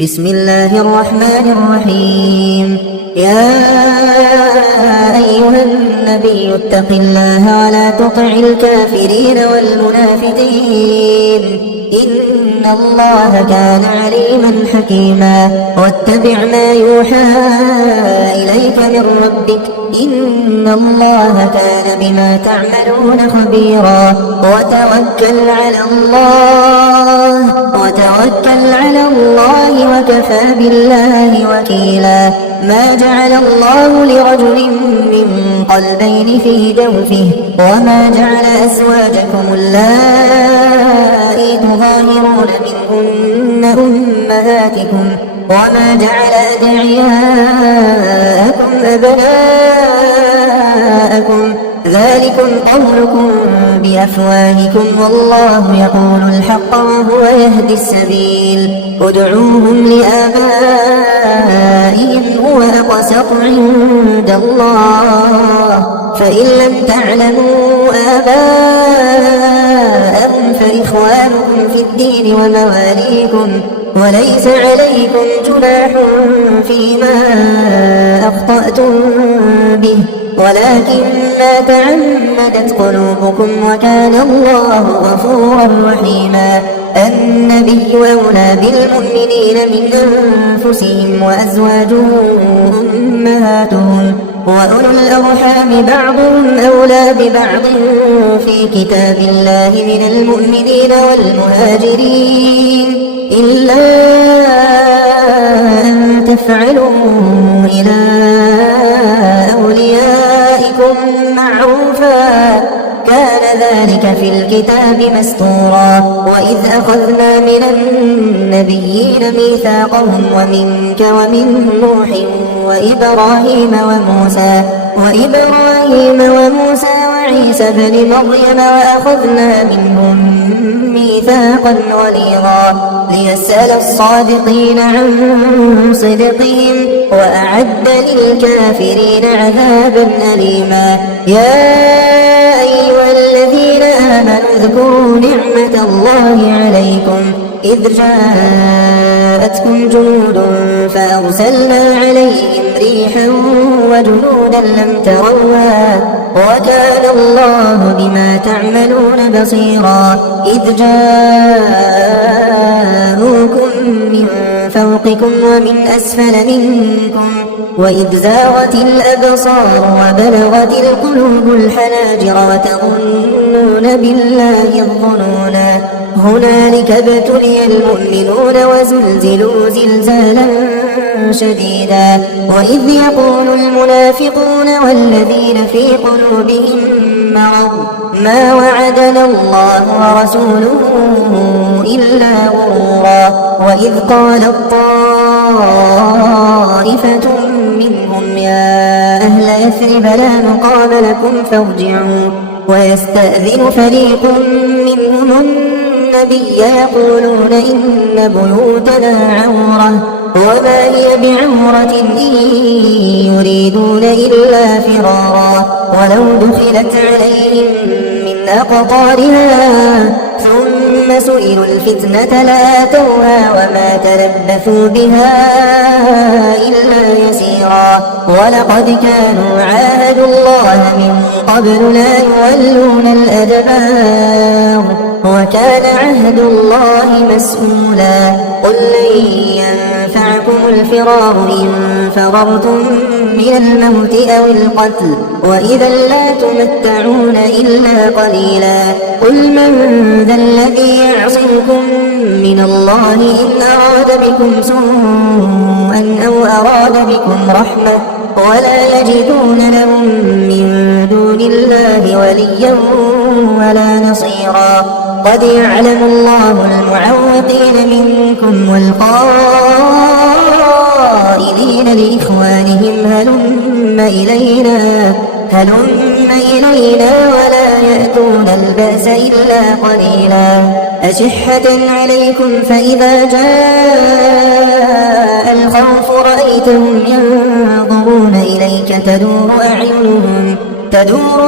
بسم الله الرحمن الرحيم. يا أيها النبي اتق الله ولا تطع الكافرين والمنافقين إن الله كان عليما حكيما. واتبع ما يوحى إليك من ربك إن الله كان بما تعملون خبيرا. وتوكل على الله وكفى بالله وكيلا. ما جعل الله لرجل من قلبين في جوفه وما جعل أزواجكم اللائي تظاهرون منهن أمهاتكم وما جعل أدعياءكم أبناءكم ذلكم قولكم بأفواهكم والله يقول الحق وهو يهدي السبيل. ادعوهم لآبائهم هو أقسط عند الله فإن لم تعلموا آباءهم فإخوانكم في الدين ومواليكم وليس عليكم جناح فيما أخطأتم به ولكن ما تعمدت قلوبكم وكان الله غفورا رحيما. النبي أولى بالمؤمنين من أنفسهم وأزواجه أمهاتهم وأولو الأرحام بعضهم أولى ببعض في كتاب الله من المؤمنين والمهاجرين إلا أن تفعلوا إلى أوليائكم معروفا كان ذلك في الكتاب مسطورا. وإذ أخذنا من النبيين ميثاقهم ومنك ومن نوح وإبراهيم وموسى وعيسى بن مريم وأخذنا منهم ميثاقا غليظا ليسأل الصادقين عن صدقهم وأعد للكافرين عذابا أليما. يا أيها الذين آمنوا اذكروا نعمة الله عليكم إذ جاءتكم جنود فأرسلنا عليهم ريحا وجنودا لم تروها وكان الله بما تعملون بصيرا. إذ جاءوكم من فوقكم ومن أسفل منكم وإذ زاغت الأبصار وبلغت القلوب الحناجر وتظنون بالله الظنونا. هنالك ابتلي المؤمنون وزلزلوا زلزالا شديدا. وإذ يقول المنافقون والذين في قلوبهم مرض ما وعدنا الله ورسوله إلا غرورا. وإذ قالت طائفة منهم يا أهل يثرب لا مقام لكم فارجعوا ويستأذن فريق منهم النبي يقولون إن بيوتنا عورة وما هي بعورة إن يريدون إلا فرارا. ولو دخلت عليهم من أقطارها ثم سئلوا الفتنة لآتوها وما تلبثوا بها إلا يسيرا. ولقد كانوا عاهدوا الله من قبل لا يولون الأدبار وكان عهد الله مسؤولا. قل لن ينفعكم الفرار إن فررتم من الموت أو القتل وإذا لا تمتعون إلا قليلا. قل من ذا الذي يعصمكم من الله إن أراد بكم سوءا أو أراد بكم رحمة ولا يجدون لهم من دون الله وليا ولا نصيرا. قد يعلم الله المعوقين منكم والقائلين لإخوانهم هلم إلينا ولا يأتون البأس إلا قليلا. أشحة عليكم فإذا جاء الخوف رأيتهم ينظرون إليك تدور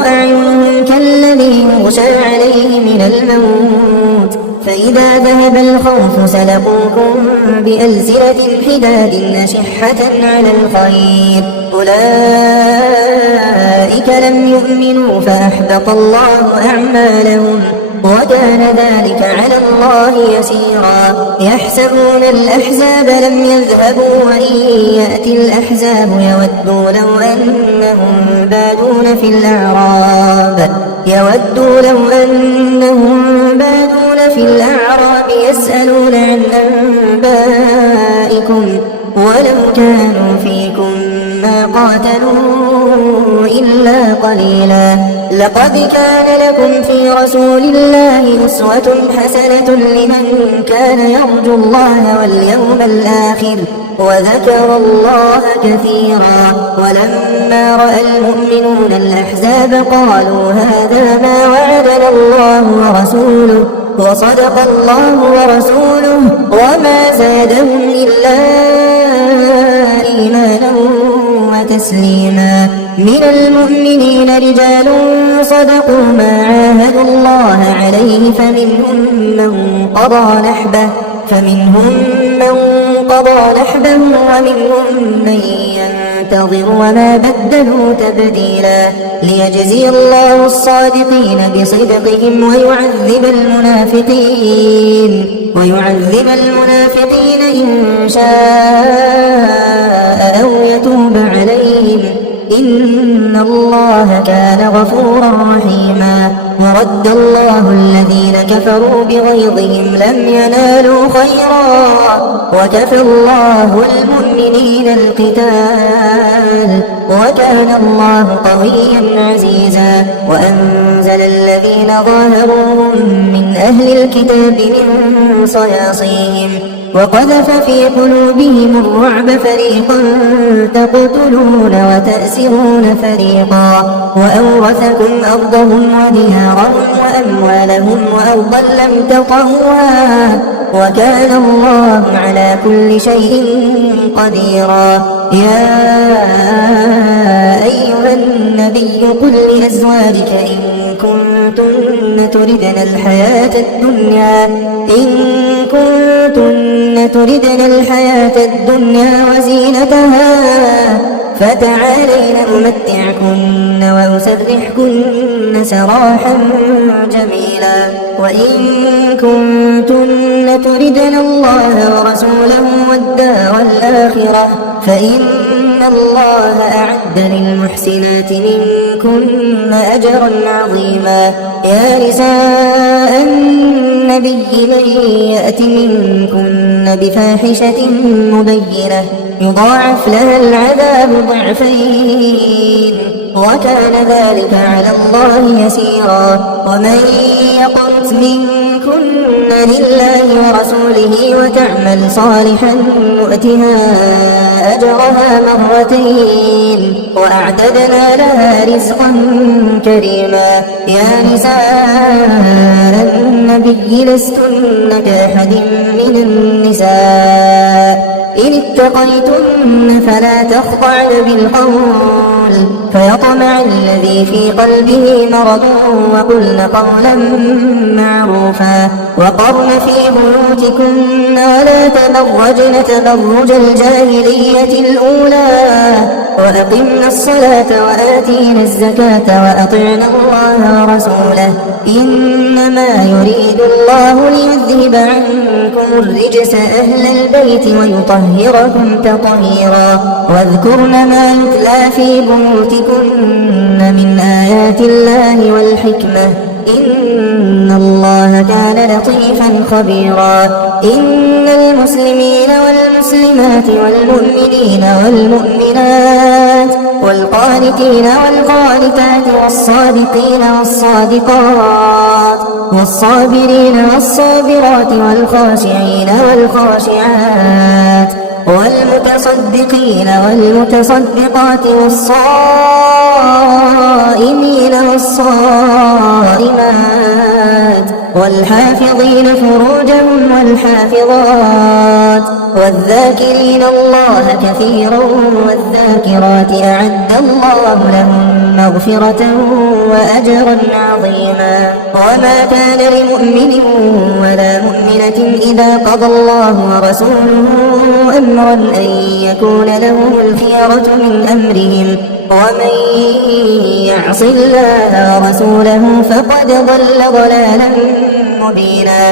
أعينهم كالذي يغشى عليه من الموت فإذا ذهب الخوف سلقوكم بألسنة حداد أشحة على الخير أولئك لم يؤمنوا فأحبط الله أعمالهم وكان ذلك على الله يسيرا يحسبون الأحزاب لم يذهبوا وإن يأتي الأحزاب يودوا لو أنهم بادون في الأعراب يسألون عن أنبائكم ولو كانوا فيكم ما قاتلوا إلا قليلا لقد كان لكم في رسول الله أسوة حسنة لمن كان يرجو الله واليوم الآخر وذكر الله كثيرا ولما رأى المؤمنون الأحزاب قالوا هذا ما وعدنا الله ورسوله وصدق الله ورسوله وما زادهم إلا إيمانا وتسليما من المؤمنين رجال صدقوا ما عاهدوا الله عليه فمنهم من قضى نحبه ومنهم من ينتظر وما بدلوا تبديلا ليجزي الله الصادقين بصدقهم ويعذب المنافقين إن شاء أو يتوب عليهم إن الله كان غفورا رحيما ورد الله الذين كفروا بغيظهم لم ينالوا خيرا وكفى الله المؤمنين القتال وكان الله قويا عزيزا وأنزل الذين ظاهروهم من أهل الكتاب من صياصيهم وقذف في قلوبهم الرعب فريقا تقتلون وتأسرون فريقا وأورثكم أرضهم وديارهم وأموالهم وأرضا لم تطئوها وكان الله على كل شيء قديرا يا أيها النبي قل لأزواجك إن كنتن تردن الحياة الدنيا وزينتها فتعالين أمتعكن وأسرحكن سراحا جميلا وإن كنتن تردن الله ورسوله والدار الآخرة فإن الله أعد للمحسنات منكن أجرا عظيما يا نساء النبي من يأت منكن بفاحشة مبينة يضاعف لها العذاب ضعفين وكان ذلك على الله يسيرا ومن يقنت منكن لله ورسوله وتعمل صالحا نؤتها أجرها مرتين وأعتدنا لها رزقا كريما يا نساء النبي لستن كأحد من النساء إن اتقيتن فلا تخضعن بالقول فيطمع الذي في قلبه مرض وقلن قولا معروفا وقرن في بيوتكن ولا تبرجن تبرج الجاهلية الأولى وأقمنا الصلاة وآتينا الزكاة وأطعنا الله ورسوله إنما يريد الله ليذهب عنكم الرجس أهل البيت ويطهركم تطهيرا واذكرن ما يتلى في بيوتكن من آيات الله والحكمة إن الله كان لطيفا خبيرا إن المسلمين والمسلمات والمؤمنين والمؤمنات والقانتين والقانتات والصادقين والصادقات والصابرين والصابرات والخاشعين والخاشعات والمتصدقين والمتصدقات والصائمين والصائمات والحافظين فروجهم والحافظات والذاكرين الله كثيرا والذاكرات أعد الله لهم مغفرة وأجرا عظيما. وما كان لمؤمن ولا مؤمنة إذا قضى الله ورسوله أمرا أن يكون لهم الخيرة من أمرهم ومن يعص الله ورسوله فقد ضل ضلالا مبينا.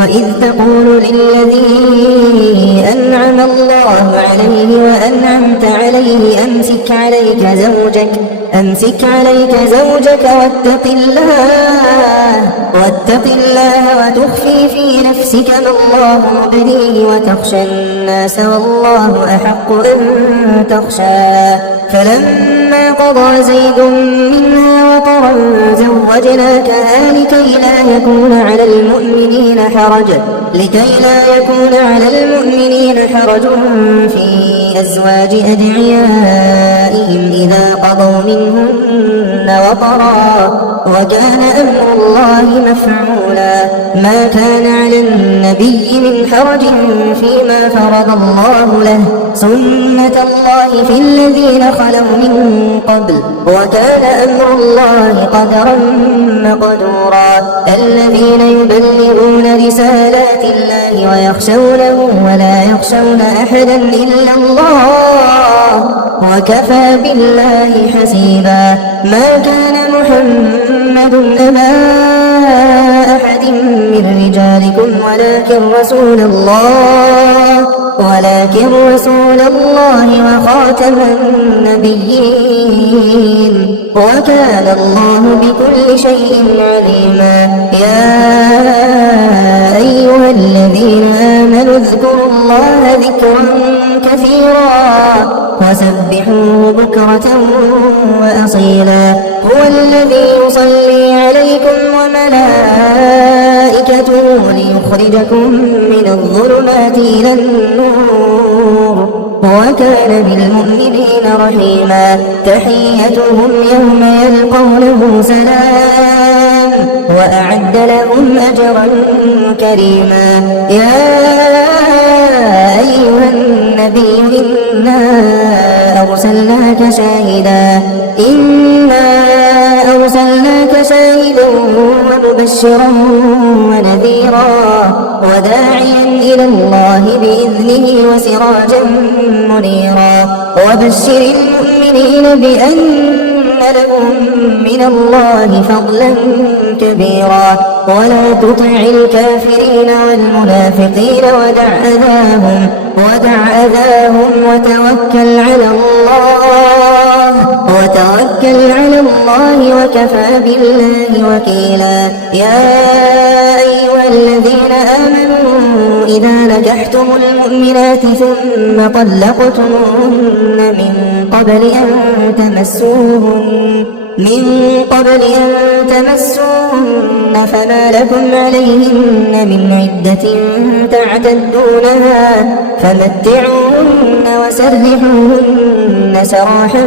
وإذ تقول للذي أنعم الله عليه وأنعمت عليه أمسك عليك زوجك واتق الله وتخفي في نفسك ما الله مبديه وتخشى الناس والله أحق أن تخشاه. فلما قضى زيد منها وطرا زوجناكها لكي لا يكون على المؤمنين حرج في أزواج أدعيائهم إذا قضوا منهن وطرا وكان أمر الله مفعولا. ما كان على النبي من حرج فيما فرض الله له سنة الله في الذين خلوا من قبل وكان أمر الله قدرا مقدورا. الذين يبلغون رسالات الله ويخشونه ولا يخشون أحدا إلا الله وكفى بالله حسيبا. ما كان محمد أبا أحد من رجالكم ولكن رسول الله وخاتم النبيين وكان الله بكل شيء عليما. يا أيها الذين آمنوا اذكروا الله ذكرا كثيرا وسبحوه بكرة وأصيلا. هو الذي يصلي عليكم وملائكته ليخرجكم من الظلمات إلى النور وكان بالمؤمنين رحيما. تحيتهم يوم يلقونه سلام وأعد لهم أجرا كريما. يا أيها النبي إنا أرسلناك شاهدا ومبشرا ونذيرا وداعيا إلى الله بإذنه وسراجا منيرا. وبشر المؤمنين بأن لهم من الله فضلا كبيرا. ولا تطع الكافرين والمنافقين ودع أذاهم وتوكل على الله وكفى بالله وكيلا. يا أيها الذين آمنوا إذا نكحتم المؤمنات ثم طلقتموهن من قبل أن تمسوهن فما لكم عليهن من عدة تعتدونها فمتعوهن وسرحوهن سراحا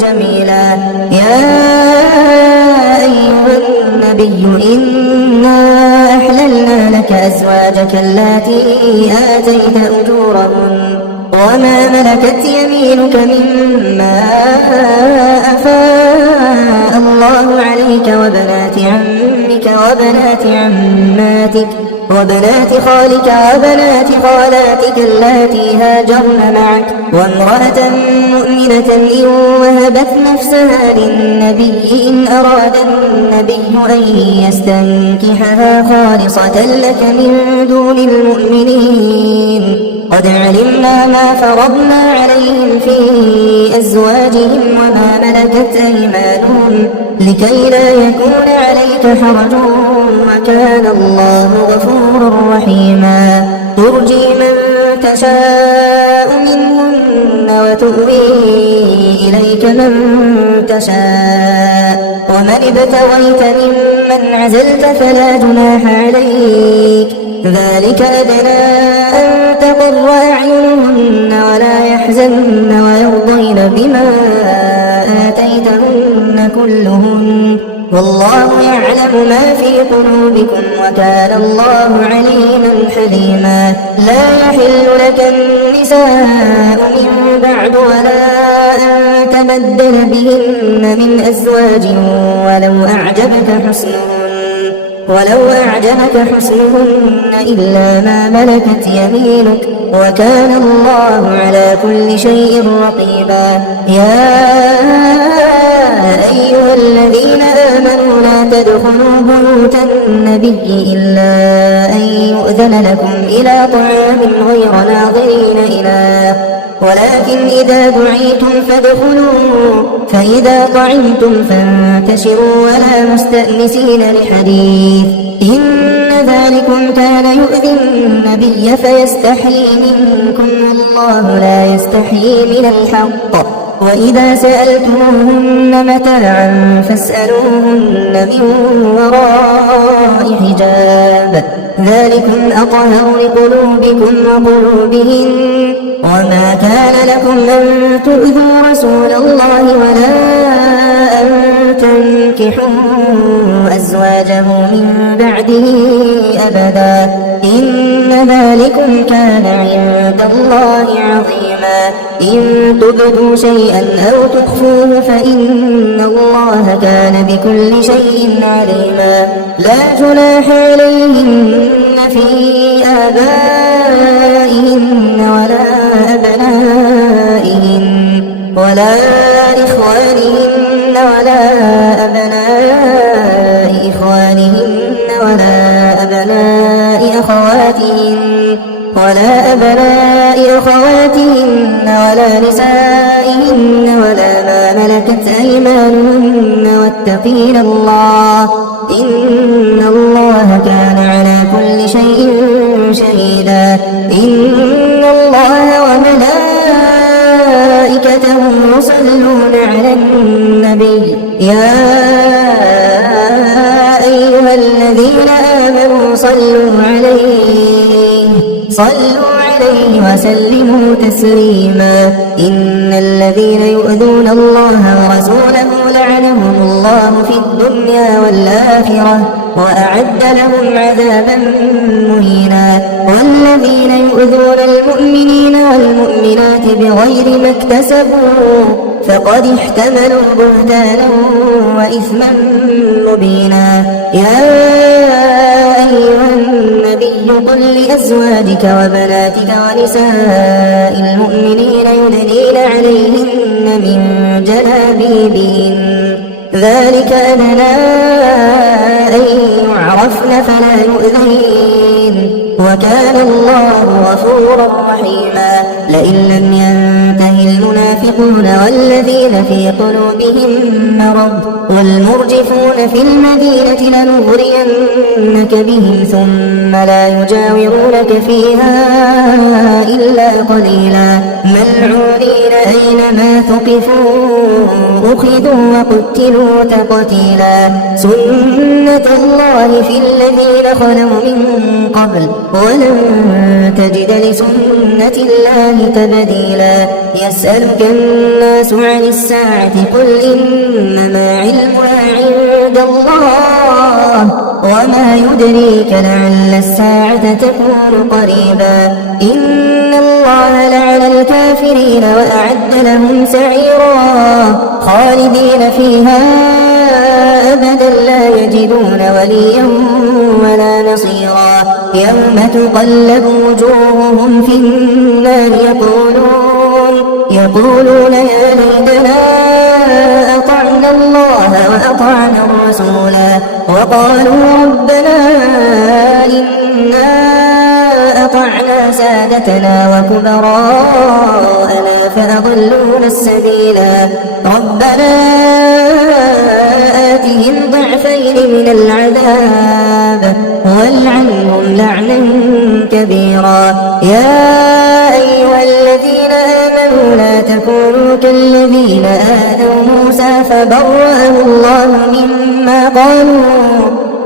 جميلا. يا أيها النبي إنا أحللنا لك أزواجك اللاتي آتيت أجورهن وما ملكت يمينك مما أفاء الله عليك وبنات عمك وبنات عماتك وبنات خالك وبنات خالاتك اللاتي هاجرن معك وامرأة مؤمنة إن وهبت نفسها للنبي إن أراد النبي أن يستنكحها خالصة لك من دون المؤمنين. قد علمنا ما فرضنا عليهم في أزواجهم وما ملكت أيمانهم لكي لا يكون عليك حرج وكان الله غفورا رحيما. ترجي من تشاء منهن وتؤوي إليك من تشاء ومن ابتغيت ممن عزلت فلا جناح عليك ذلك أدنى أن تقر أعينهن ولا يحزن ويرضين بما آتيتهن آتيتهن كلهن والله يعلم ما في قلوبكم وكان الله عليما حليما. لا يحل لك النساء من بعد ولا أن تبدل بهن من أزواج ولو أعجبك حسنهن إلا ما ملكت يمينك وكان الله على كل شيء رقيبا. يا أيها الذين آمنوا لا تدخلوا بيوت النبي إلا أن يؤذن لكم إلى طعام غير ناظرين إناه ولكن إذا دعيتم فادخلوا فإذا طعمتم فانتشروا ولا مستأنسين لحديث إن ذلكم كان يؤذي النبي فيستحيي منكم والله لا يستحيي من الحق. وإذا سألتموهن متاعا فاسألوهن من وراء حجاب ذلكم أطهر لقلوبكم وقلوبهن. وما كان لكم أن تؤذوا رسول الله ولا أن تنكحوا أزواجه من بعده أبدا إن ذلكم كان عند الله عظيما. إن تبدوا شيئا أو تخفوه فإن الله كان بكل شيء عليما. لا جناح عليهن في آبائهن ولا إخوانهن ولا أبناء إخوانهن ولا أبناء أخواتهن ولا نسائهن ولا ما ملكت أيمانهن واتقين الله إن الله كان على كل شيء شهيدا. إن الله وملائكته يصلون على النبي يا أيها الذين آمنوا صلوا عليه وسلموا تسليما. إن الذين يؤذون الله ورسوله لعنهم الله في الدنيا والآخرة وأعد لهم عذابا مهينا. والذين يؤذون المؤمنين والمؤمنات بغير ما اكتسبوا فقد احتملوا بهتانا وإثما مبينا. يا أيها النبي قل لأزواجك وبناتك ونساء المؤمنين يدنين عليهن من جلابيبهن ذلك أدنى أن يعرفن فلا يؤذين وكان الله غفورا رحيما. لئن لم ينته المنافقون والذين في قلوبهم مرض والمرجفون في المدينة لنغرينك بهم ثم لا يجاورونك فيها إلا قليلا ملعونين أينما ثقفوا أخذوا وقتلوا تقتيلا. سنة الله في الذين خلوا من قبل ولن تجد لسنة الله تبديلا. يسألك الناس عن الساعة قل إنما علمها عند الله وما يدريك لعل الساعة تكون قريبا. إن الله لعن الكافرين وأعد لهم سعيرا خالدين فيها أبدا لا يجدون وليا ولا نصيرا. يوم تقلب وجوههم في النار يقولون يا ليتنا أطعنا الله وأطعنا الرسولا وقالوا ربنا إنا أطعنا سادتنا وكبراءنا فأضلونا السبيلا. ربنا آتهم ضعفين من العذاب والعنهم لعنا كبيرا. يا أيها الذين آمنوا لا تكونوا كالذين آذوا موسى فبرأه الله مما قالوا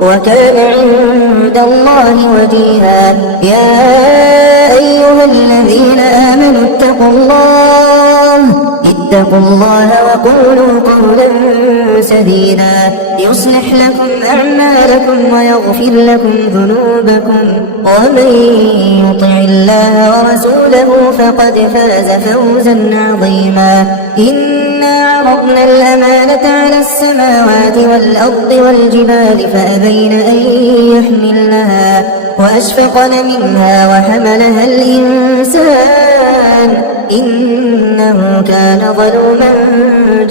وكان عند الله وجيها. يا أيها الذين آمنوا اتقوا الله اتقوا الله وقولوا قولا سديدا يصلح لكم أعمالكم ويغفر لكم ذنوبكم ومن يطع الله ورسوله فقد فاز فوزا عظيما إنا عرضنا الأمانة على السماوات والأرض والجبال فأبين أن يحملنها وأشفقن منها وحملها الإنسان إنه كان ظلوما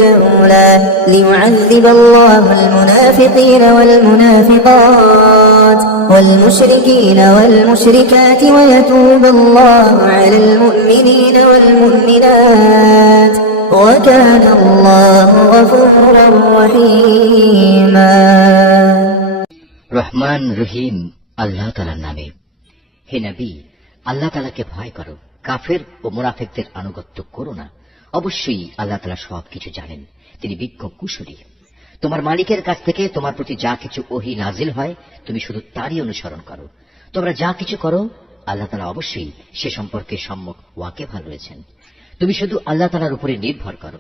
جهولا ليعذب الله المنافقين والمنافقات والمشركين والمشركات ويتوب الله على المؤمنين والمؤمنات وكان الله غفورا رحيما রহমান রহিম আল্লাহ তাআলার নামে। হে নবী, আল্লাহ তাআলাকে ভয় করো, কাফের ও মুনাফিকদের আনুগত্য করো না। অবশ্যই আল্লাহ তাআলা সবকিছু জানেন, তিনি বিজ্ঞ কুশলী। তোমার মালিকের কাছ থেকে তোমার প্রতি যা কিছু ওহী নাজিল হয় তুমি শুধু তারই অনুসরণ করো। তোমরা যা কিছু করো আল্লাহ তাআলা অবশ্যই সে সম্পর্কে সম্যক ওয়াকিফ রয়েছেন। তুমি শুধু আল্লাহ তাআলার উপরে নির্ভর করো।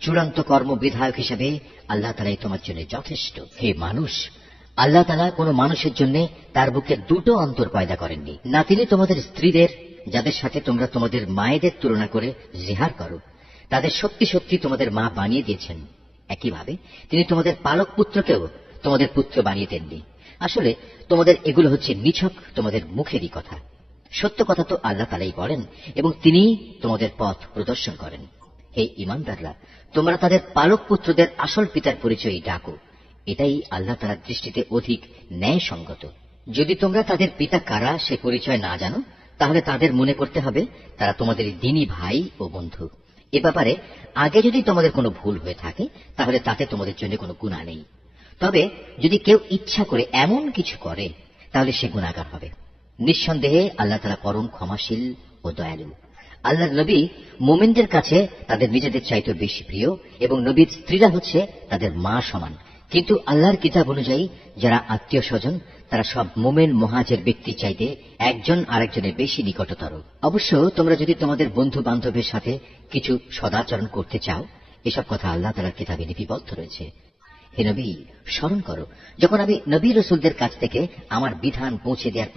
চূড়ান্ত কর্ম বিধায়ক হিসেবে আল্লাহ তাআলাই তোমার জন্য যথেষ্ট। হে মানুষ, আল্লাহ তাআলা কোন মানুষের জন্য তার বুকে দুটো অন্তর পয়দা করেননি। না তিনি তোমাদের স্ত্রীদের, যাদের সাথে তোমরা তোমাদের মায়েদের তুলনা করে জিহার করো, তাদের সত্যি সত্যি তোমাদের মা বানিয়ে দিয়েছেন। একইভাবে তিনি তোমাদের পালক পুত্রকেও তোমাদের পুত্র বানিয়ে দেননি। আসলে তোমাদের এগুলো হচ্ছে নিছক তোমাদের মুখেরই কথা। সত্য কথা তো আল্লাহ তাআলাই বলেন এবং তিনি তোমাদের পথ প্রদর্শন করেন। হে ঈমানদাররা, তোমরা তাদের পালক পুত্রদের আসল পিতার পরিচয় ডাকো, এটাই আল্লাহ তাআলার দৃষ্টিতে অধিক ন্যায়সঙ্গত। যদি তোমরা তাদের পিতা কারা সে পরিচয় না জানো, তাহলে তাদের মনে করতে হবে তারা তোমাদের দ্বীনী ভাই ও বন্ধু। এ ব্যাপারে আগে যদি তোমাদের কোনো ভুল হয়ে থাকে তাহলে তাতে তোমাদের জন্য কোনো গুনাহ নেই। তবে যদি কেউ ইচ্ছা করে এমন কিছু করে তাহলে সে গুনাহগার হবে। নিঃসন্দেহে আল্লাহ তাআলা পরম ক্ষমাশীল ও দয়ালু। আল্লাহর নবী মুমিনদের কাছে তাদের নিজেদের চাইতে বেশি প্রিয় এবং নবীর স্ত্রীরা হচ্ছে তাদের মা সমান। কিন্তু আল্লাহর কিতাব অনুযায়ী যারা আত্মীয় স্বজন তারা সব মুমিন মুহাজির ব্যক্তি চাইতে একজন আরেকজনের বেশি নিকটতর। অবশ্য তোমরা যদি তোমাদের বন্ধু বান্ধবের সাথে কিছু সদাচরণ করতে চাও, এসব কথা আল্লাহ তাআলার কিতাবে লিপিবদ্ধ রয়েছে। হে নবী, স্মরণ করো যখন আমি নবী রাসূলদের কাছ থেকে আমার বিধান পৌঁছে দেওয়ার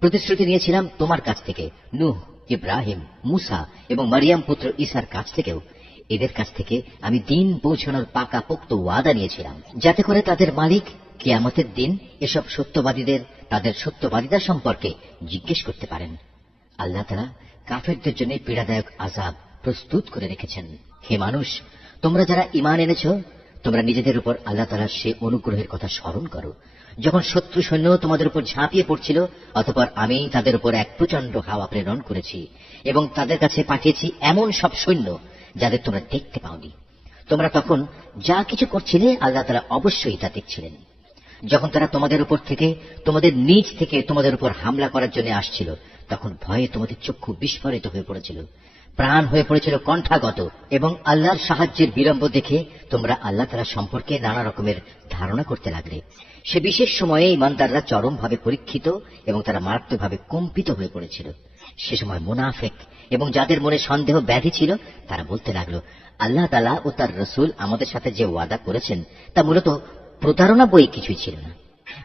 প্রতিশ্রুতি নিয়েছিলাম তোমার কাছ থেকে, নূহ, ইব্রাহিম, মুসা এবং মারিয়াম পুত্র ঈসার কাছ থেকেও। এদের কাছ থেকে আমি দিন পৌঁছানোর পাকা পোক্ত ওয়াদা নিয়েছিলাম, যাতে করে তাদের মালিক কিয়ামতের দিন এসব সত্যবাদীদের তাদের সত্যবাদিতা সম্পর্কে জিজ্ঞেস করতে পারেন। আল্লাহ তাআলা কাফেরদের জন্য পীড়াদায়ক আযাব প্রস্তুত করে রেখেছেন। হে মানুষ, তোমরা যারা ঈমান এনেছ, তোমরা নিজেদের উপর আল্লাহ তাআলার সে অনুগ্রহের কথা স্মরণ করো যখন শত্রু সৈন্য তোমাদের উপর ঝাঁপিয়ে পড়ছিল, অতঃপর আমি তাদের উপর এক প্রচন্ড হাওয়া প্রেরণ করেছি এবং তাদের কাছে পাঠিয়েছি এমন সব সৈন্য যাদের তোমরা দেখতে পাওনি। তোমরা তখন যা কিছু করছিলে আল্লাহ তাআলা অবশ্যই তা দেখছিলেন। যখন তারা তোমাদের উপর থেকে তোমাদের নিজ থেকে তোমাদের উপর হামলা করার জন্য আসছিল, তখন ভয়ে তোমাদের চক্ষু বিস্ফোরিত হয়ে পড়েছিল, প্রাণ হয়ে পড়েছিল কণ্ঠাগত, এবং আল্লাহর সাহায্যের বিলম্ব দেখে তোমরা আল্লাহ তাআলা সম্পর্কে নানা রকমের ধারণা করতে লাগলে। সে বিশেষ সময়ে ঈমানদাররা চরমভাবে পরীক্ষিত এবং তারা মারাত্মকভাবে কম্পিত হয়ে পড়েছিল। সে সময় মুনাফিক এবং যাদের মনে সন্দেহ ব্যাধি ছিল তারা বলতে লাগলো, আল্লাহ তাআলা ও তার রাসূল আমাদের সাথে যে ওয়াদা করেছেন তা মূলত প্রতারণা বই কিছুই ছিল না।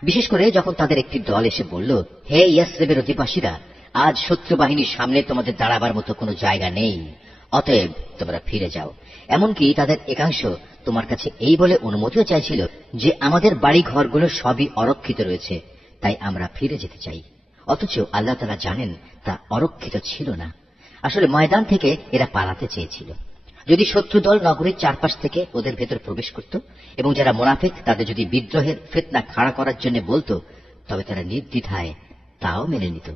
বিশেষ করে যখন তাদের একটি দল এসে বলল, হে ইয়াসরিবের অধিবাসীরা, আজ শত্রু বাহিনীর সামনে তোমাদের দাঁড়াবার মতো কোনো জায়গা নেই, অতএব তোমরা ফিরে যাও। এমনকি তাদের একাংশ তোমার কাছে এই বলে অনুমতিও চাইছিল যে আমাদের বাড়ি ঘরগুলো সবই অরক্ষিত রয়েছে, তাই আমরা ফিরে যেতে চাই। অথচ আল্লাহ তাআলা জানেন তা অরক্ষিত ছিল না। আসলে ময়দান থেকে এরা পালাতে চেয়েছিল। যদি শত্রু দল নগরীর চারপাশ থেকে ওদের ভেতর প্রবেশ করত এবং যারা মুনাফিক তাদের যদি বিদ্রোহের ফিতনা খাড়া করার জন্য বলতো, তবে তারা নির্দ্বিধায় তাও মেনে নিত।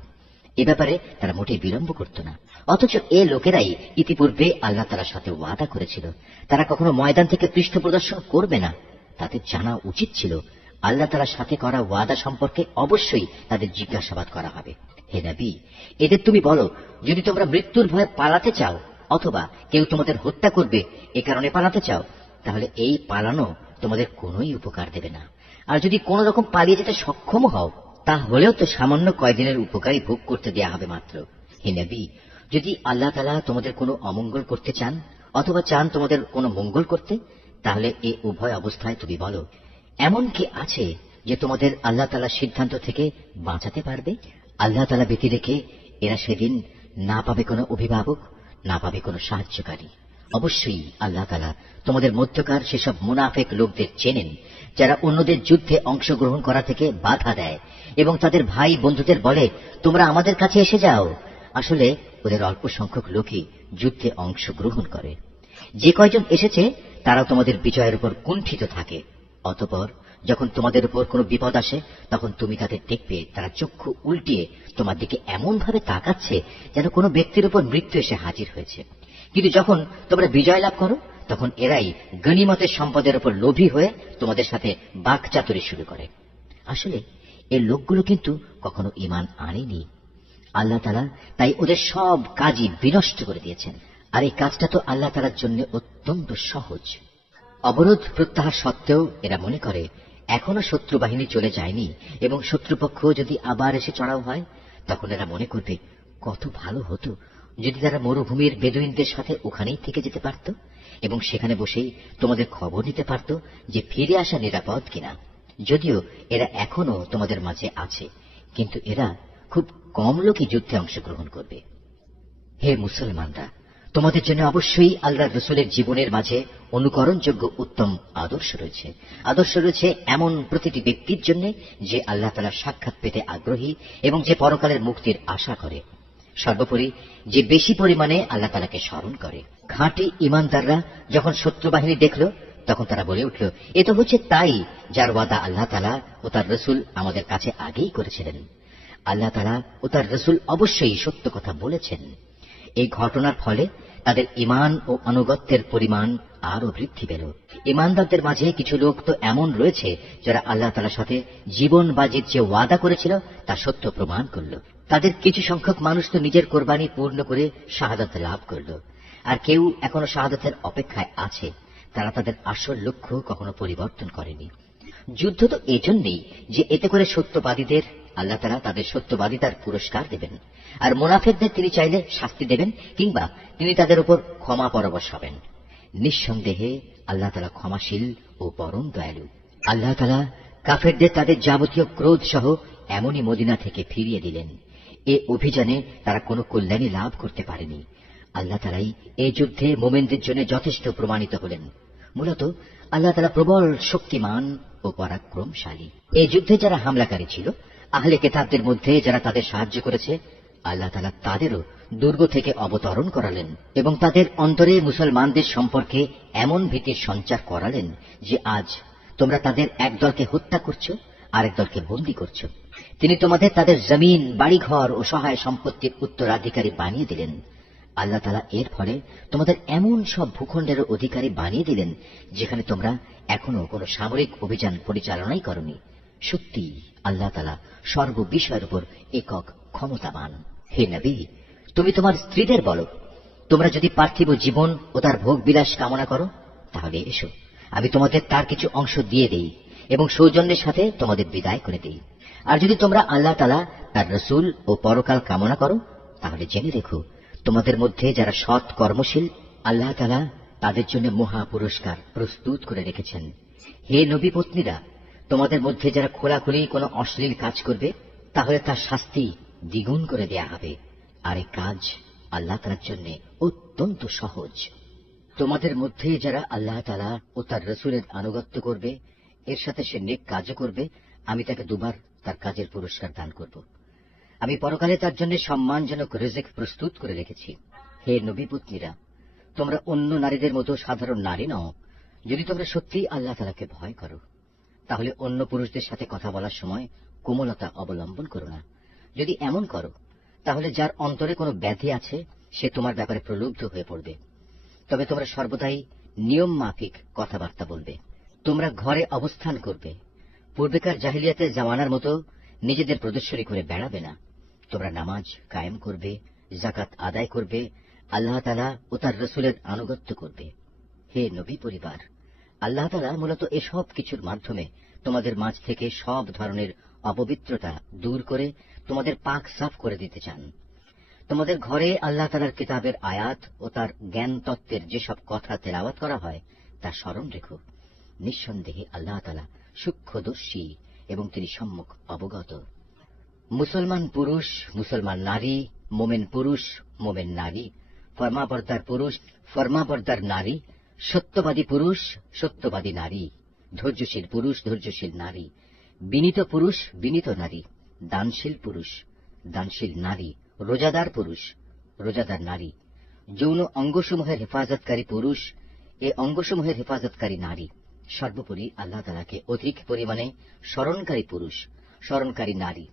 এ ব্যাপারে তারা মোটেই বিলম্ব করত না। অথচ এ লোকেরাই ইতিপূর্বে আল্লাহ তাআলার সাথে ওয়াদা করেছিল তারা কখনো ময়দান থেকে পৃষ্ঠ প্রদর্শন করবে না। তাদের জানা উচিত ছিল আল্লাহ তাআলার সাথে করা ওয়াদা সম্পর্কে অবশ্যই তাদের জিজ্ঞাসাবাদ করা হবে। হে নবী, এদের তুমি বলো, যদি তোমরা মৃত্যুর ভয়ে পালাতে চাও অথবা কেউ তোমাদের হত্যা করবে এ কারণে পালাতে চাও, তাহলে এই পালানো তোমাদের কোনোই উপকার দেবে না। আর যদি কোন রকম পালিয়ে যেতে সক্ষম হও, তাহলেও তো সামান্য কয়দিনের উপকারই ভোগ করতে দেয়া হবে মাত্র। হে নবী, যদি আল্লাহ তাআলা তোমাদের কোনো অমঙ্গল করতে চান অথবা চান তোমাদের কোনো মঙ্গল করতে, তাহলে এই উভয় অবস্থায় তুমি বলো, এমন কি আছে যে তোমাদের আল্লাহ তাআলার সিদ্ধান্ত থেকে বাঁচাতে পারবে? আল্লাহ তাআলা ব্যতি রেখে এরা সেদিন না পাবে কোনো অভিভাবক, না পাবে কোনো সাহায্যকারী। অবশ্যই আল্লাহ তাআলা তোমাদের মধ্যকার সেসব মুনাফিক লোকদের চেনেন, যারা অন্যদের যুদ্ধে অংশগ্রহণ করা থেকে বাধা দেয় এবং তাদের ভাই বন্ধুদের বলে, তোমরা আমাদের কাছে এসে যাও। আসলে ওদের অল্প সংখ্যক লোকই যুদ্ধে অংশগ্রহণ করে। যে কয়জন এসেছে তারা তোমাদের বিজয়ের উপর কুণ্ঠিত থাকে। অতঃপর যখন তোমাদের উপর কোনো বিপদ আসে, তখন তুমি তাদের দেখবে তারা চক্ষু উল্টিয়ে তোমার দিকে এমন ভাবে তাকাচ্ছে যেন কোনো ব্যক্তির উপর মৃত্যু এসে হাজির হয়েছে। কিন্তু যখন তোমরা বিজয় লাভ করো, তখন এরাই গনিমতের সম্পদের উপর লোভী হয়ে তোমাদের সাথে বাকচাতুরি শুরু করে। আসলে এই লোকগুলো কিন্তু কখনো ঈমান আনেনি। আল্লাহ তাআলা তাই ওদের সব কাজই বিনষ্ট করে দিয়েছেন। আর এই কাজটা তো আল্লাহ তাআলার জন্য অত্যন্ত সহজ। অবরোধ প্রত্যাহার সত্ত্বেও এরা মনে করে এখনো শত্রু বাহিনী চলে যায়নি এবং শত্রুপক্ষ যদি আবার এসে চড়াও হয়, তখন এরা মনে করবে কত ভালো হতো যদি তারা মরুভূমির বেদুইনদের সাথে ওখানেই থেকে যেতে পারত এবং সেখানে বসেই তোমাদের খবর নিতে পারত যে ফিরে আসা নিরাপদ কিনা। যদিও এরা এখনো তোমাদের মাঝে আছে, কিন্তু এরা খুব কম লোকই যুদ্ধে অংশগ্রহণ করবে। হে মুসলমানরা, তোমাদের জন্য অবশ্যই আল্লাহর রাসূলের জীবনের মাঝে অনুকরণযোগ্য উত্তম আদর্শ রয়েছে। আদর্শ রয়েছে এমন প্রতিটি ব্যক্তির জন্য যে আল্লাহ তাআলার সাক্ষাৎ পেতে আগ্রহী এবং যে পরকালের মুক্তির আশা করে। সর্বোপরি যে বেশি পরিমাণে আল্লাহ তাআলাকে স্মরণ করে। খাঁটি ঈমানদাররা যখন শত্রু বাহিনী দেখল, তখন তারা বলে উঠল, এ তো হচ্ছে তাই যার ওয়াদা আল্লাহ তাআলা ও তার রাসূল আমাদের কাছে আগেই করেছিলেন। আল্লাহ তাআলা ও তার রাসূল অবশ্যই সত্য কথা বলেছেন। এই ঘটনার ফলে তাদের ঈমান ও আনুগত্যের পরিমাণ আরো বৃদ্ধি পেল। ঈমানদারদের মাঝে কিছু লোক তো এমন রয়েছে যারা আল্লাহ তাআলার সাথে জীবন বাজির যে ওয়াদা করেছিল তা সত্য প্রমাণ করল। তাদের কিছু সংখ্যক মানুষ তো নিজের কোরবানি পূর্ণ করে শাহাদাত লাভ করল, আর কেউ এখনো শাহাদাতের অপেক্ষায় আছে। তারা তাদের আসল লক্ষ্য কখনো পরিবর্তন করেনি। যুদ্ধ তো এজন্যই যে এতে করে সত্যবাদীদের আল্লাহ তাআলা তাদের সত্যবাদিতার পুরস্কার দেবেন, আর মুনাফিকদের তিনি চাইলে শাস্তি দেবেন কিংবা তিনি তাদের উপর ক্ষমা পরবশ হবেন। নিঃসন্দেহে আল্লাহ তাআলা ক্ষমাশীল ও পরম দয়ালু। আল্লাহ তাআলা কাফেরদের তাদের যাবতীয় ক্রোধ সহ এমনই মদিনা থেকে ফিরিয়ে দিলেন। এ অভিযানে তারা কোনো কল্যাণী লাভ করতে পারেনি। আল্লাহ তাআলাই এই যুদ্ধে মুমিনদের জন্য যথেষ্ট প্রমাণিত হলেন। মূলত আল্লাহ তাআলা প্রবল শক্তিমান ও পরাক্রমশালী। এই যুদ্ধে যারা হামলাকারী ছিল, আহলে কিতাবদের মধ্যে যারা তাদের সাহায্য করেছে, আল্লাহ তাআলা তাদেরও দুর্গ থেকে অবতরণ করালেন এবং তাদের অন্তরে মুসলমানদের সম্পর্কে এমন ভীতির সঞ্চার করালেন যে আজ তোমরা তাদের এক দলকে হত্যা করছো, আরেক দলকে বন্দী করছো। তিনি তোমাদের তাদের জমিন, বাড়িঘর ও সহায় সম্পত্তির উত্তরাধিকারী বানিয়ে দিলেন। আল্লাহ তাআলা এর ফলে তোমাদের এমন সব ভূখণ্ডের অধিকারী বানিয়ে দিলেন যেখানে তোমরা এখনো কোনো সামরিক অভিযান পরিচালনাই করনি। সত্যি আল্লাহ তাআলা সর্ববিষয়ের উপর একক ক্ষমতাবান। হে নবী, তুমি তোমার স্ত্রীদের বলো, তোমরা যদি পার্থিব জীবন ও তার ভোগ বিলাস কামনা করো, তাহলে এসো, আমি তোমাদের তার কিছু অংশ দিয়ে দেই এবং সৌজন্যের সাথে তোমাদের বিদায় করে দেই। আর যদি তোমরা আল্লাহ তাআলা, তার রাসূল ও পরকাল কামনা করো, তাহলে জেনে রেখো, তোমাদের মধ্যে যারা সৎ কর্মশীল, আল্লাহ তাআলা তাদের জন্য মহা পুরস্কার প্রস্তুত করে রেখেছেন। হে নবী পত্নীরা, তোমাদের মধ্যে যারা খোলাখুলি কোনো অশ্লীল কাজ করবে, তাহলে তার শাস্তি দ্বিগুণ করে দেয়া হবে। আর এই কাজ আল্লাহ তাআলার জন্য অত্যন্ত সহজ। তোমাদের মধ্যে যারা আল্লাহ তাআলা ও তার রাসূলের আনুগত্য করবে, এর সাথে সে নেক কাজও করবে, আমি তাকে দুবার তার কাজের পুরস্কার দান করব। আমি পরকালে তার জন্য সম্মানজনক রিজিক প্রস্তুত করে রেখেছি। হে নবী পত্নীরা, তোমরা অন্য নারীদের মতো সাধারণ নারী নও। যদি তোমরা সত্যিই আল্লাহ তাআলাকে ভয় করো, তাহলে অন্য পুরুষদের সাথে কথা বলার সময় কোমলতা অবলম্বন করো না। যদি এমন করো, তাহলে যার অন্তরে কোনো ব্যাধি আছে সে তোমার ব্যাপারে প্রলুব্ধ হয়ে পড়বে। তবে তোমরা সর্বদাই নিয়ম মাফিক কথাবার্তা বলবে। তোমরা ঘরে অবস্থান করবে। পূর্বেকার জাহিলিয়াতের জামানার মতো নিজেদের প্রদর্শনী করে বেড়াবে না। তোমরা নামাজ কায়েম করবে, যাকাত আদায় করবে, আল্লাহ তাআলা ও তার রাসূলের আনুগত্য করবে। হে নবী পরিবার, আল্লাহ তাআলা মূলত এসব কিছুর মাধ্যমে তোমাদের মাঝ থেকে সব ধরনের অপবিত্রতা দূর করে তোমাদের পাক সাফ করে দিতে চান। তোমাদের ঘরে আল্লাহ তাআলার কিতাবের আয়াত ও তার জ্ঞান তত্ত্বের যেসব কথা তেলাওয়াত করা হয় তা স্মরণ রেখো। নিঃসন্দেহে আল্লাহ তাআলা সূক্ষ্মদর্শী এবং তিনি সম্যক অবগত। মুসলমান পুরুষ, মুসলমান নারী, মোমেন পুরুষ, মোমেন নারী, ফরমাবরদার পুরুষ, ফরমাবরদার নারী, সত্যবাদী পুরুষ, সত্যবাদী নারী, ধৈর্যশীল পুরুষ, ধৈর্যশীল নারী, বিনীত পুরুষ, বিনীত নারী, দানশীল পুরুষ, দানশীল নারী, রোজাদার পুরুষ, রোজাদার নারী, যৌন অঙ্গসমূহের হেফাজতকারী পুরুষ, এ অঙ্গসমূহের হেফাজতকারী নারী, সর্বোপরি আল্লাহ তাআলাকে অধিক পরিমাণে স্মরণকারী পুরুষ, স্মরণকারী নারী।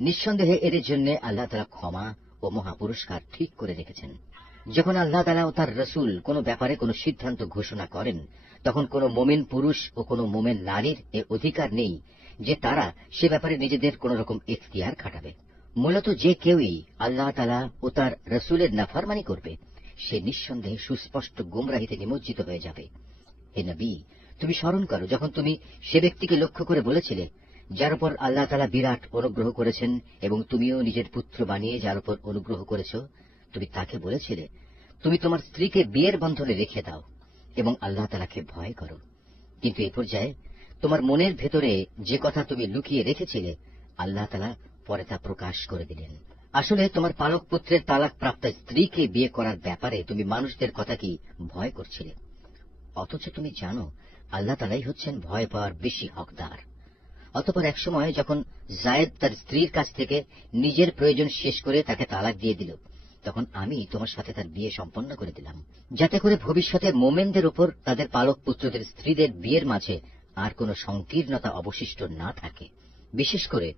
নিঃসন্দেহে এদের জন্য আল্লাহ তাআলা ক্ষমা ও মহাপুরস্কার ঠিক করে রেখেছেন। যখন আল্লাহ তাআলা ও তার রসুল কোন ব্যাপারে কোন সিদ্ধান্ত ঘোষণা করেন, তখন কোন মোমেন পুরুষ ও কোন মোমেন নারীর এ অধিকার নেই যে তারা সে ব্যাপারে নিজেদের কোন রকম এখতিয়ার খাটাবে। মূলত যে কেউই আল্লাহ তাআলা ও তার রসুলের নাফরমানি করবে, সে নিঃসন্দেহে সুস্পষ্ট গোমরাহিতে নিমজ্জিত হয়ে যাবে। হে নবী, তুমি স্মরণ করো যখন তুমি সে ব্যক্তিকে লক্ষ্য করে বলেছিলে যার উপর আল্লাহ তাআলা বিরাট অনুগ্রহ করেছেন এবং তুমিও নিজের পুত্র বানিয়ে যার উপর অনুগ্রহ করেছ, তুমি তাকে বলেছিলে তুমি তোমার স্ত্রীকে বিয়ের বন্ধনে রেখে দাও এবং আল্লাহ তাআলাকে ভয় করো। কিন্তু এই পর্যায়ে তোমার মনের ভেতরে যে কথা তুমি লুকিয়ে রেখেছিলে, আল্লাহ তাআলা পরে তা প্রকাশ করে দিলেন। আসলে তোমার পালক পুত্রের তালাক প্রাপ্ত স্ত্রীকে বিয়ে করার ব্যাপারে তুমি মানুষদের কথা কি ভয় করছিলে, অথচ তুমি জানো আল্লাহ তাআলাই হচ্ছেন ভয় পাওয়ার বেশি হকদার। অতঃপর এক সময় যখন জায়েদ তার স্ত্রীর কাছ থেকে নিজের প্রয়োজন শেষ করে তাকে তালাক দিয়ে দিল, তখন আমি তোমার সাথে তার বিয়ে সম্পন্ন করে দিলাম, যাতে করে ভবিষ্যতে মোমেনদের উপর তাদের পালক পুত্রদের স্ত্রীদের বিয়ের মাঝে আর কোন সংকীর্ণতা অবশিষ্ট না থাকে। বিশেষ করে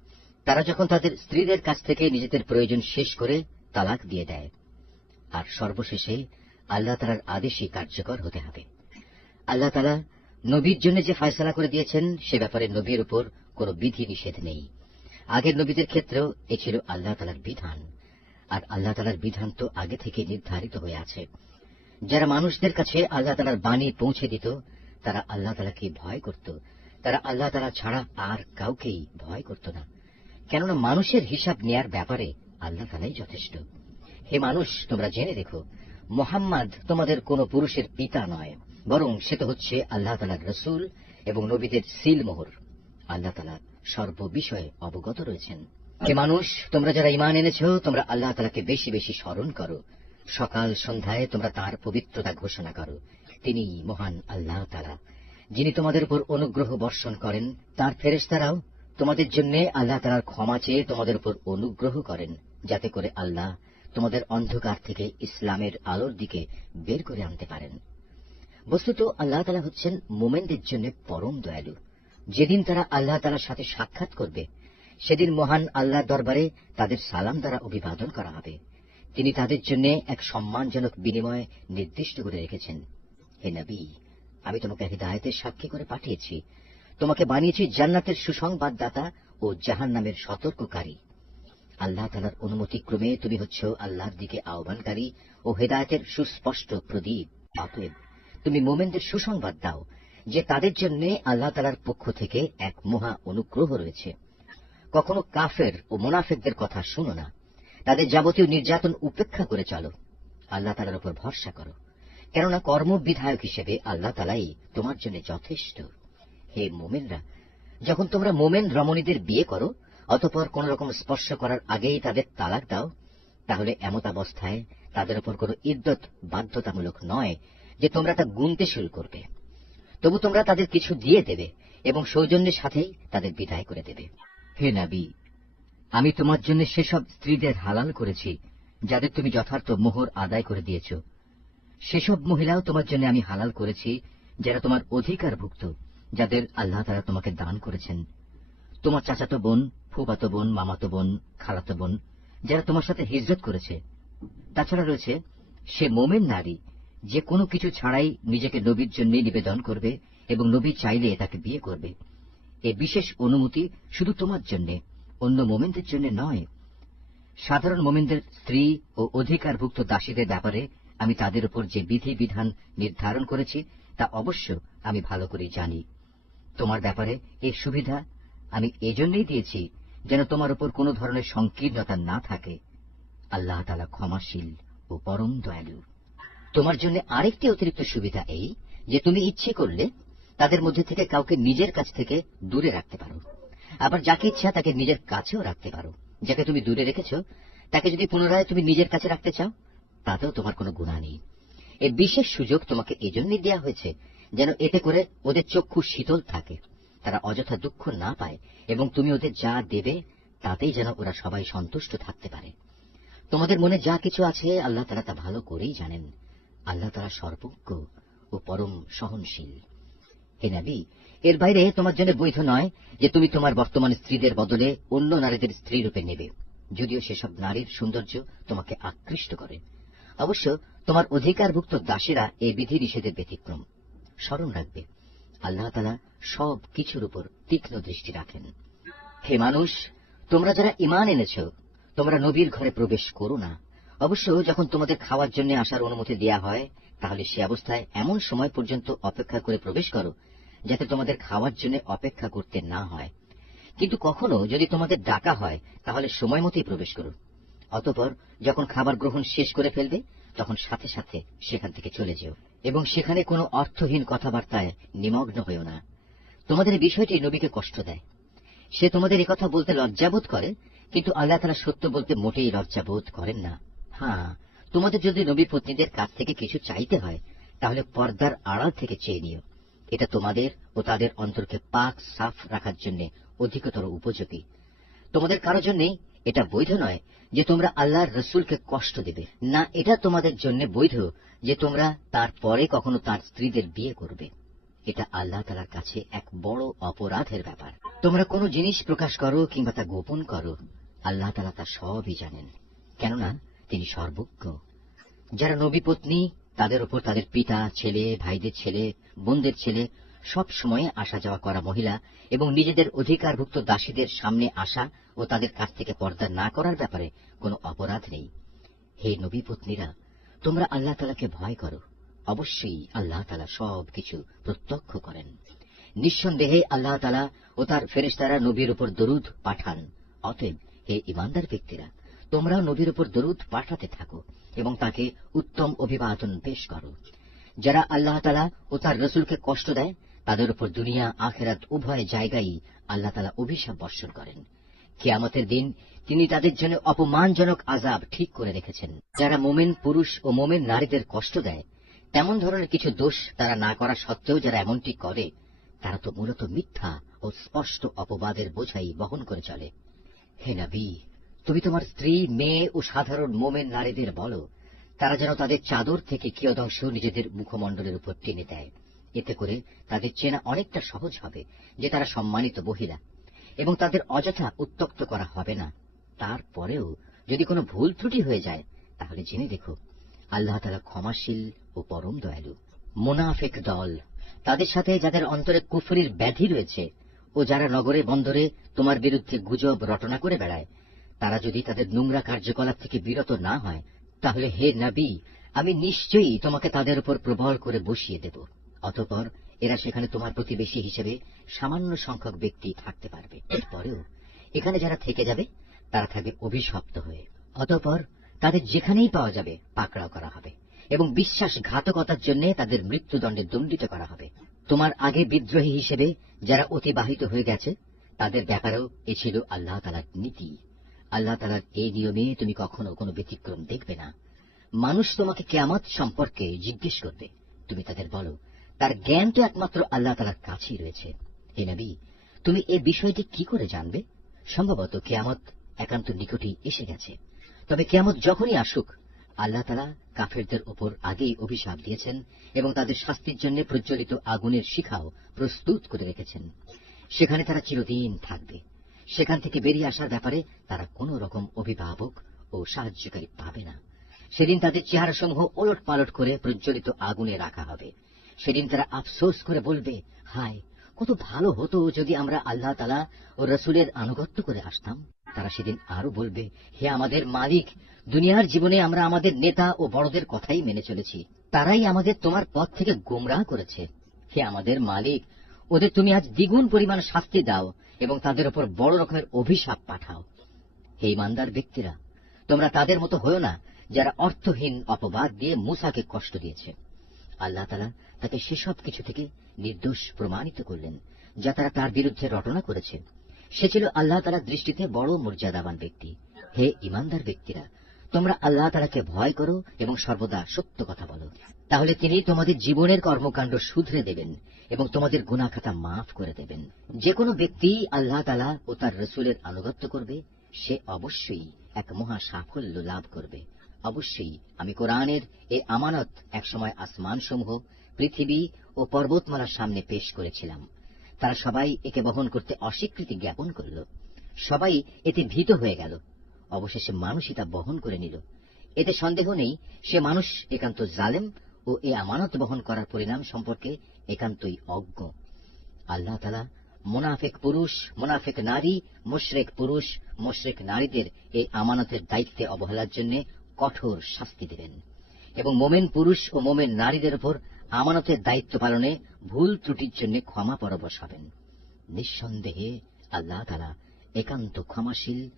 তারা যখন তাদের স্ত্রীদের কাছ থেকে নিজেদের প্রয়োজন শেষ করে তালাক দিয়ে দেয়। আর সর্বশেষে আল্লাহ তাআলার আদেশই কার্যকর হতে হবে। আল্লাহ তাআলা নবীর জন্য যে ফয়সালা করে দিয়েছেন সে ব্যাপারে নবীর উপর কোন বিধি নিষেধ নেই। আগের নবীদের ক্ষেত্রেও এ ছিল আল্লাহ তাআলার বিধান, আর আল্লাহ তাআলার বিধান তো আগে থেকে নির্ধারিত হয়ে আছে। যারা মানুষদের কাছে আল্লাহ তাআলার বাণী পৌঁছে দিত তারা আল্লাহ তাআলাকে ভয় করত, তারা আল্লাহ তাআলা ছাড়া আর কাউকেই ভয় করত না, কেননা মানুষের হিসাব নেয়ার ব্যাপারে আল্লাহ তাআলাই যথেষ্ট। হে মানুষ, তোমরা জেনে রেখো, মুহাম্মদ তোমাদের কোন পুরুষের পিতা নয়, বরং সে তো হচ্ছে আল্লাহ তাআলার রসুল এবং নবীদের সিলমোহর। আল্লাহ তাআলা সর্ববিষয়ে অবগত রয়েছেন। হে মানুষ, তোমরা যারা ঈমান এনেছ, তোমরা আল্লাহ তাআলাকে বেশি বেশি স্মরণ করো। সকাল সন্ধ্যায় তোমরা তাঁর পবিত্রতা ঘোষণা করো। তিনি মহান আল্লাহ তাআলা, যিনি তোমাদের উপর অনুগ্রহ বর্ষণ করেন। তাঁর ফেরেশতারাও তোমাদের জন্য আল্লাহ তাআলার ক্ষমা চেয়ে তোমাদের উপর অনুগ্রহ করেন, যাতে করে আল্লাহ তোমাদের অন্ধকার থেকে ইসলামের আলোর দিকে বের করে আনতে পারেন। বস্তুত আল্লাহ তাআলা হচ্ছেন মুমিনদের জন্য পরম দয়ালু। যেদিন তারা আল্লাহ তাআলার সাথে সাক্ষাৎ করবে, সেদিন মহান আল্লাহর দরবারে তাদের সালাম দ্বারা অভিবাদন করা হবে। তিনি তাদের জন্য এক সম্মানজনক বিনিময় নির্দিষ্ট করে রেখেছেন। হে নবী, আমি তোমাকে হিদায়াতের সাক্ষী করে পাঠিয়েছি, তোমাকে বানিয়েছি জান্নাতের সুসংবাদদাতা ও জাহান্নামের সতর্ককারী। আল্লাহ তাআলার অনুমতিক্রমে তুমি হচ্ছ আল্লাহর দিকে আহ্বানকারী ও হেদায়েতের সুস্পষ্ট প্রদীপ। অতএব তুমি মুমিনদের সুসংবাদ দাও যে তাদের জন্য আল্লাহ তাআলার পক্ষ থেকে এক মহা অনুগ্রহ রয়েছে। কখনো কাফের ও মুনাফিকদের কথা শুনো না, তাদের যাবতীয় নির্যাতন উপেক্ষা করে চলো। আল্লাহ তাআলার উপর ভরসা করো, কেননা কর্মবিধায়ক হিসেবে আল্লাহ তাআলাই তোমার জন্য যথেষ্ট। হে মুমিনরা, যখন তোমরা মুমিন রমণীদের বিয়ে করো, অতঃপর কোন রকম স্পর্শ করার আগেই তাদের তালাক দাও, তাহলে এমতাবস্থায় তাদের উপর কোন ইদ্দত বাধ্যতামূলক নয় যে তোমরা তা গুনতে শুরু করবে। তবু তোমরা তাদের কিছু দিয়ে দেবে এবং সৌজন্যের সাথেই তাদের বিদায় করে দেবে। হে নবী, আমি তোমার জন্য সেসব স্ত্রীদের হালাল করেছি যাদের তুমি যথার্থ মোহর আদায় করে দিয়েছ। সেসব মহিলাও তোমার জন্য আমি হালাল করেছি যারা তোমার অধিকারভুক্ত, যাদের আল্লাহ তাআলা তোমাকে দান করেছেন। তোমার চাচাতো বোন, ফুফাতো বোন, মামাতো বোন, খালাতো বোন, যারা তোমার সাথে হিজরত করেছে। তাছাড়া রয়েছে সে মোমেন নারী যে কোনো কিছু ছাড়াই নিজেকে নবীর জন্য নিবেদন করবে এবং নবী চাইলে তাকে বিয়ে করবে। এ বিশেষ অনুমতি শুধু তোমার জন্য, অন্য মোমেনদের জন্য নয়। সাধারণ মোমেনদের স্ত্রী ও অধিকারভুক্ত দাসীদের ব্যাপারে আমি তাদের উপর যে বিধি বিধান নির্ধারণ করেছি তা অবশ্য আমি ভালো করে জানি। তোমার ব্যাপারে এই সুবিধা আমি এজন্যই দিয়েছি যেন তোমার উপর কোনো ধরনের সংকীর্ণতা না থাকে। আল্লাহ তাআলা ক্ষমাশীল ও পরম দয়ালু। তোমার জন্য আরেকটি অতিরিক্ত সুবিধা এই যে তুমি ইচ্ছে করলে তাদের মধ্যে থেকে কাউকে নিজের কাছ থেকে দূরে রাখতে পারো, আবার যাকে ইচ্ছা তাকে নিজের কাছেও রাখতে পারো। যাকে তুমি দূরে রেখেছ তাকে যদি পুনরায় তুমি নিজের কাছে রাখতে চাও, তাতেও তোমার কোনো গুনাহ নেই। এই বিশেষ সুযোগ তোমাকে এজন্যই দেওয়া হয়েছে যেন এতে করে ওদের চক্ষু শীতল থাকে, তারা অযথা দুঃখ না পায়, এবং তুমি ওদের যা দেবে তাতেই যেন ওরা সবাই সন্তুষ্ট থাকতে পারে। তোমাদের মনে যা কিছু আছে আল্লাহ তাআলা তা ভালো করেই জানেন। আল্লাহ তাআলা সর্বজ্ঞ ও পরম সহনশীল। হে নবী, এর বাইরে তোমার জন্য বৈধ নয় যে তুমি তোমার বর্তমান স্ত্রীদের বদলে অন্য নারীদের স্ত্রী রূপে নেবে, যদিও সেসব নারীর সৌন্দর্য তোমাকে আকৃষ্ট করে। অবশ্য তোমার অধিকারভুক্ত দাসীরা এই বিধি নিষেধের ব্যতিক্রম। স্মরণ রাখবে, আল্লাহ তাআলা সব কিছুর উপর তীক্ষ্ণ দৃষ্টি রাখেন। হে মানুষ, তোমরা যারা ঈমান এনেছ, তোমরা নবীর ঘরে প্রবেশ করো না। অবশ্য যখন তোমাদের খাওয়ার জন্য আসার অনুমতি দেয়া হয়, তাহলে সে অবস্থায় এমন সময় পর্যন্ত অপেক্ষা করে প্রবেশ করো যাতে তোমাদের খাওয়ার জন্য অপেক্ষা করতে না হয়। কিন্তু কখনো যদি তোমাদের ডাকা হয় তাহলে সময় মতোই প্রবেশ করো। অতঃপর যখন খাবার গ্রহণ শেষ করে ফেলবে তখন সাথে সাথে সেখান থেকে চলে যেও, এবং সেখানে কোনো অর্থহীন কথাবার্তায় নিমগ্ন হইও না। তোমাদের এই বিষয়টি নবীকে কষ্ট দেয়। সে তোমাদের একথা বলতে লজ্জাবোধ করে, কিন্তু আল্লাহ তাআলা সত্য বলতে মোটেই লজ্জাবোধ করেন না। হ্যাঁ, তোমাদের যদি নবী পত্নীদের কাছ থেকে কিছু চাইতে হয় তাহলে পর্দার আড়াল থেকে চেয়ে নিও। এটা তোমাদের ও তাদের অন্তরকে পাক সাফ রাখার জন্য অধিকতর উপযোগী। তোমাদের কারো জন্যই এটা বৈধ নয় যে তোমরা আল্লাহর রসুলকে কষ্ট দেবে, না এটা তোমাদের জন্য বৈধ যে তোমরা তার পরে কখনো তার স্ত্রীদের বিয়ে করবে। এটা আল্লাহ তাআলার কাছে এক বড় অপরাধের ব্যাপার। তোমরা কোনো জিনিস প্রকাশ করো কিংবা তা গোপন করো, আল্লাহ তাআলা তা সবই জানেন, কেননা তিনি সর্বজ্ঞ। যারা নবী পত্নী তাদের উপর তাদের পিতা, ছেলে, ভাইদের ছেলে, বোনদের ছেলে, সব সময়ে আসা যাওয়া করা মহিলা এবং নিজেদের অধিকারভুক্ত দাসীদের সামনে আসা ও তাদের কাছ থেকে পর্দা না করার ব্যাপারে কোনো অপরাধ নেই। হে নবী পত্নীরা, তোমরা আল্লাহ তাআলাকে ভয় করো। অবশ্যই আল্লাহ তাআলা সব কিছু প্রত্যক্ষ করেন। নিঃসন্দেহে আল্লাহ তাআলা ও তার ফেরেশতারা নবীর উপর দরুদ পাঠান। অতএব হে ঈমানদার ব্যক্তিরা, তোমরাও নবীর উপর দরুদ পাঠাতে থাকো এবং তাকে উত্তম অভিবাদন পেশ করো। যারা আল্লাহ তাআলা ও তার রসুলকে কষ্ট দেয় তাদের উপর দুনিয়া আখিরাত উভয় জায়গায় আল্লাহ তাআলা অভিশাপ বর্ষণ করেন। কিয়ামতের দিন তিনি তাদের জন্য অপমানজনক আযাব ঠিক করে রেখেছেন। যারা মোমেন পুরুষ ও মোমেন নারীদের কষ্ট দেয়, তেমন ধরনের কিছু দোষ তারা না করা সত্ত্বেও যারা এমনটি করে, তারা তো মূলত মিথ্যা ও স্পষ্ট অপবাদের বোঝাই বহন করে চলে। হে নবী, তুমি তোমার স্ত্রী, মেয়ে ও সাধারণ মোমেন নারীদের বলো তারা যেন তাদের চাদর থেকে কিয়দংশ নিজেদের মুখমণ্ডলের উপর টেনে দেয়। এতে করে তাদের চেনা অনেকটা সহজ হবে যে তারা সম্মানিত মহিলা, এবং তাদের অযথা উত্ত্যক্ত করা হবে না। তারপরেও যদি কোনো ভুল ত্রুটি হয়ে যায় তাহলে জেনে দেখো, আল্লাহ তাআলা ক্ষমাশীল ও পরম দয়ালু। মুনাফিক দল, তাদের সাথে যাদের অন্তরে কুফরির ব্যাধি রয়েছে ও যারা নগরে বন্দরে তোমার বিরুদ্ধে গুজব রটনা করে বেড়ায়, তারা যদি তাদের নোংরা কার্যকলাপ থেকে বিরত না হয় তাহলে হে নবী, আমি নিশ্চয়ই তোমাকে তাদের উপর প্রবল করে বসিয়ে দেব। অতঃপর এরা সেখানে তোমার প্রতিবেশী হিসেবে সামান্য সংখ্যক ব্যক্তি থাকতে পারবে। এরপরেও এখানে যারা থেকে যাবে তারা থাকবে অভিশপ্ত হয়ে। অতঃপর তাদের যেখানেই পাওয়া যাবে পাকড়াও করা হবে এবং বিশ্বাসঘাতকতার জন্য তাদের মৃত্যুদণ্ডে দণ্ডিত করা হবে। তোমার আগে বিদ্রোহী হিসেবে যারা অতিবাহিত হয়ে গেছে তাদের ব্যাপারেও এ ছিল আল্লাহ তাআলার নীতি। আল্লাহ তাআলার এই নিয়মে তুমি কখনো কোনো ব্যতিক্রম দেখবে না। মানুষ তোমাকে কিয়ামত সম্পর্কে জিজ্ঞেস করবে, তুমি তাদের বলো তার জ্ঞান তো একমাত্র আল্লাহ তাআলার কাছেই রয়েছে। হে নবী, তুমি এই বিষয়টি কি করে জানবে? সম্ভবত কিয়ামত একান্ত নিকটেই এসে গেছে। তবে কিয়ামত যখনই আসুক, আল্লাহ তাআলা কাফেরদের উপর আগেই অভিশাপ দিয়েছেন এবং তাদের শাস্তির জন্য প্রজ্বলিত আগুনের শিখাও প্রস্তুত করে রেখেছেন। সেখানে তারা চিরদিন থাকবে। সেখান থেকে বেরিয়ে আসার ব্যাপারে তারা কোনো রকম অভিভাবক ও সাহায্যকারী পাবে না। সেদিন তাদের চেহারাসমূহ ওলট পালট করে প্রজ্বলিত আগুনে রাখা হবে। সেদিন তারা আফসোস করে বলবে, হায়, কত ভালো হতো যদি আমরা আল্লাহ তাআলা ও রসুলের আনুগত্য করে আসতাম। তারা সেদিন আরো বলবে, হে আমাদের মালিক, দুনিয়ার জীবনে আমরা আমাদের নেতা ও বড়দের কথাই মেনে চলেছি, তারাই আমাদের তোমার পথ থেকে গোমরাহ করেছে। হে আমাদের মালিক, ওদের তুমি আজ দ্বিগুণ পরিমাণ শাস্তি দাও এবং তাদের উপর বড় রকমের অভিশাপ পাঠাও। হে ঈমানদার ব্যক্তিরা, তোমরা তাদের মতো হয়েও না যারা অর্থহীন অপবাদ দিয়ে মূসাকে কষ্ট দিয়েছে। আল্লাহ তাআলা তাকে সেসব কিছু থেকে নির্দোষ প্রমাণিত করলেন যা তারা তার বিরুদ্ধে রটনা করেছে। সে ছিল আল্লাহ তাআলার দৃষ্টিতে বড় মর্যাদাবান ব্যক্তি। হে ঈমানদার ব্যক্তিরা, তোমরা আল্লাহ তাআলাকে ভয় করো এবং সর্বদা সত্য কথা বলো, তাহলে তিনি তোমাদের জীবনের কর্মকাণ্ড শুধরে দেবেন এবং তোমাদের গুনাহ খাতা মাফ করে দেবেন। যে কোনো ব্যক্তি আল্লাহ তাআলা ও তার রাসূলের আনুগত্য করবে সে অবশ্যই এক মহা সাফল্য লাভ করবে। অবশ্যই আমি কোরআনের এই আমানত একসময় আসমানসমূহ, পৃথিবী ও পর্বতমালার সামনে পেশ করেছিলাম। তারা সবাই একে বহন করতে অস্বীকৃতি জ্ঞাপন করল। সবাই এতে ভীত হয়ে গেল। অবশেষে মানুষই তা বহন করে নিল। এতে সন্দেহ নেই সে মানুষ একান্ত জালেম ও এ আমানত বহন করার পরিণাম সম্পর্কে একান্তই অজ্ঞ। আল্লাহ তাআলা মুনাফিক পুরুষ, মুনাফিক নারী, মুশরিক পুরুষ, মুশরিক নারীদের এই আমানতের দায়িত্বে অবহেলার জন্য কঠোর শাস্তি দেবেন এবং মোমেন পুরুষ ও মোমেন নারীদের উপর আমানতের দায়িত্ব পালনে ভুল ত্রুটির জন্য ক্ষমা পরবশ হবেন। নিঃসন্দেহে আল্লাহ তাআলা একান্ত ক্ষমাশীল